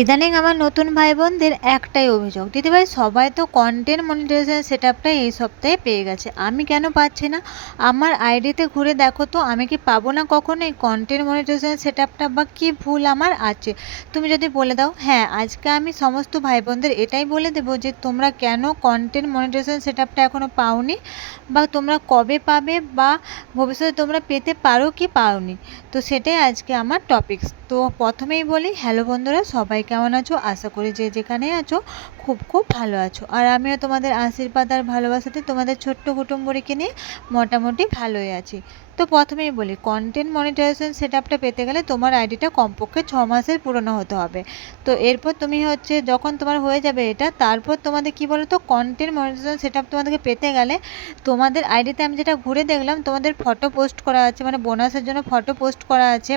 ইদানিং আমার নতুন ভাই বোনদের একটাই অভিযোগ, দিদিভাই সবাই তো কন্টেন্ট মনিটাইজেশন সেটআপটা এই সপ্তাহে পেয়ে গেছে, আমি কেন পাচ্ছি না? আমার আইডিতে ঘুরে দেখো তো, আমি কি পাবো না কখনো এই কন্টেন্ট মনিটাইজেশন সেটআপটা? বা কি ভুল আমার আছে তুমি যদি বলে দাও। হ্যাঁ, আজকে আমি সমস্ত ভাই বোনদের এটাই বলে দেবো যে তোমরা কেন কন্টেন্ট মনিটাইজেশন সেটআপটা এখনো পাওনি, বা তোমরা কবে পাবে, বা ভবিষ্যতে তোমরা পেতে পারো কি পাওনি। তো সেটাই আজকে আমার টপিকস। তো প্রথমেই বলি, হ্যালো বন্ধুরা, সবাই কেমন আছো? আশা করি যে যেখানে আছো খুব খুব ভালো আছো। আর আমিও তোমাদের আশীর্বাদ আর ভালোবাসাতে তোমাদের ছোট্ট কুটুম্বরিকে নিয়ে মোটামুটি ভালোই আছি। তো প্রথমেই বলি, কন্টেন্ট মনিটাইজেশন সেটআপটা পেতে গেলে তোমার আইডিটা কমপক্ষে 6 মাসের পুরনো হতে হবে। তো এরপর তুমি যখন তোমার হয়ে যাবে এটা, তারপর তোমাদের কি বলো তো, কন্টেন্ট মনিটাইজেশন সেটআপ তোমাদেরকে পেতে গেলে তোমাদের আইডিতে আমি যেটা ঘুরে দেখলাম, তোমাদের ফটো পোস্ট করা আছে, মানে বোনাসের জন্য ফটো পোস্ট করা আছে,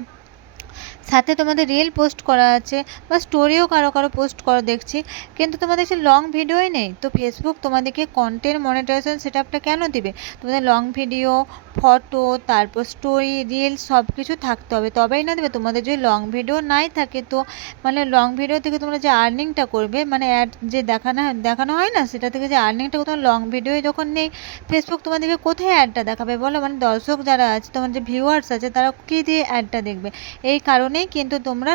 সাথে তোমাদের রিল পোস্ট করা আছে, বা স্টোরিও কারো কারো পোস্ট করা দেখছি, কিন্তু তোমাদের সে লং ভিডিওই নেই। তো ফেসবুক তোমাদেরকে কন্টেন্ট মনিটাইজেশন সেটআপটা কেন দিবে? তোমাদের লং ভিডিও, ফটো, তারপর স্টোরি, রিল সব কিছু থাকতে হবে, তবেই না দেবে। তোমাদের যদি লং ভিডিও নাই থাকে, তো মানে লং ভিডিও থেকে তোমরা যে আর্নিংটা করবে, মানে অ্যাড যে দেখানো হয় না, সেটা থেকে যে আর্নিংটা তোমার লং ভিডিও যখন নেই, ফেসবুক তোমাদেরকে কোথায় অ্যাডটা দেখাবে বলো? মানে দর্শক যারা আছে, তোমার যে ভিউয়ার্স আছে, তারা কী দিয়ে অ্যাডটা দেখবে? এই কারণেই কিন্তু তোমরা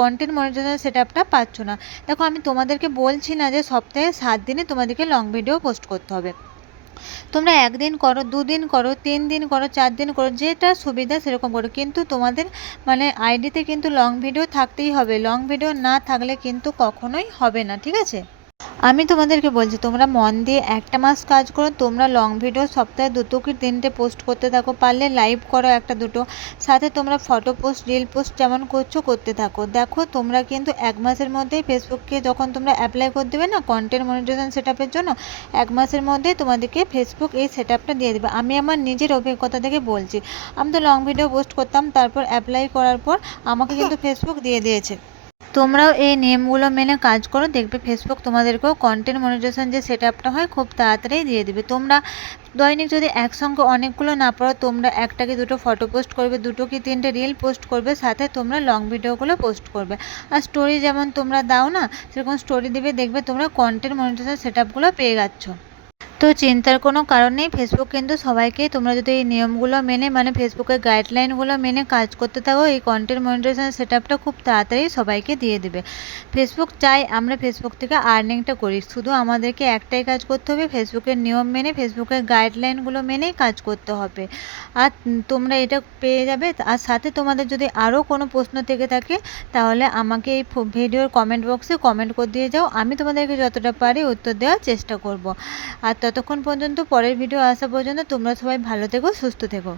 কন্টেন্ট মনিটাইজেশন সেটআপটা পাচ্ছ না। দেখো, আমি তোমাদেরকে বলছি না যে সপ্তাহে 7 দিনে তোমাদেরকে লং ভিডিও পোস্ট করতে হবে। তোমরা 1 দিন করো, 2 দিন করো, 3 দিন করো, 4 দিন করো, যেটা সুবিধা সেরকম করো, কিন্তু তোমাদের মানে আইডিতে কিন্তু লং ভিডিও থাকতেই হবে। লং ভিডিও না থাকলে কিন্তু কখনোই হবে না, ঠিক আছে? আমি তোমাদেরকে বলছি, তোমরা মন দিয়ে 1 মাস কাজ করো। তোমরা লং ভিডিও সপ্তাহে 2 কি 3টে পোস্ট করতে থাকো, পারলে লাইভ করো 1-2, সাথে তোমরা ফটো পোস্ট, রিল পোস্ট যেমন করছো করতে থাকো। দেখো, তোমরা কিন্তু 1 মাসের মধ্যেই ফেসবুককে যখন তোমরা অ্যাপ্লাই করে দেবে না কন্টেন্ট মনিটাইজেশন সেটআপের জন্য, 1 মাসের মধ্যেই তোমাদেরকে ফেসবুক এই সেটআপটা দিয়ে দেবে। আমি আমার নিজের অভিজ্ঞতা থেকে বলছি, আমি তো লং ভিডিও পোস্ট করতাম, তারপর অ্যাপ্লাই করার পর আমাকে কিন্তু ফেসবুক দিয়ে দিয়েছে। তোমরাও এই নিয়মগুলো মেনে কাজ করো, দেখবে ফেসবুক তোমাদেরকেও কন্টেন্ট মনিটাইজেশন যে সেটআপটা হয় খুব তাড়াতাড়ি দিয়ে দেবে। তোমরা দৈনিক যদি একসঙ্গে অনেকগুলো না পারো, তোমরা 1টা কি 2টো ফটো পোস্ট করবে, 2টো কি 3টে রিল পোস্ট করবে, সাথে তোমরা লং ভিডিওগুলো পোস্ট করবে। আর স্টোরি যেমন তোমরা দাও না, সেরকম স্টোরি দিবে, দেখবে তোমরা কন্টেন্ট মনিটাইজেশন সেটআপগুলো পেয়ে যাচ্ছ। তো চিন্তার কোনো কারণ নেই, ফেসবুক কিন্তু সবাইকে, তোমরা যদি এই নিয়মগুলো মেনে, মানে ফেসবুকের গাইডলাইনগুলো মেনে কাজ করতে থাকো, এই কন্টেন্ট মনিটাইজেশন সেটআপটা খুব তাড়াতাড়ি সবাইকে দিয়ে দেবে। ফেসবুক চাই আমরা ফেসবুক থেকে আর্নিংটা করি, শুধু আমাদেরকে একটাই কাজ করতে হবে, ফেসবুকের নিয়ম মেনে, ফেসবুকের গাইডলাইনগুলো মেনেই কাজ করতে হবে। আর তোমরা এটা পেয়ে যাবে। আর সাথে তোমাদের যদি আরও কোনো প্রশ্ন থেকে থাকে, তাহলে আমাকে এই ভিডিওর কমেন্ট বক্সে কমেন্ট করে দিয়ে যাও, আমি তোমাদেরকে যতটা পারি উত্তর দেওয়ার চেষ্টা করব। আর ততক্ষণ পর্যন্ত, পরের ভিডিও আসা পর্যন্ত তোমরা সবাই ভালো থেকো, সুস্থ থেকো।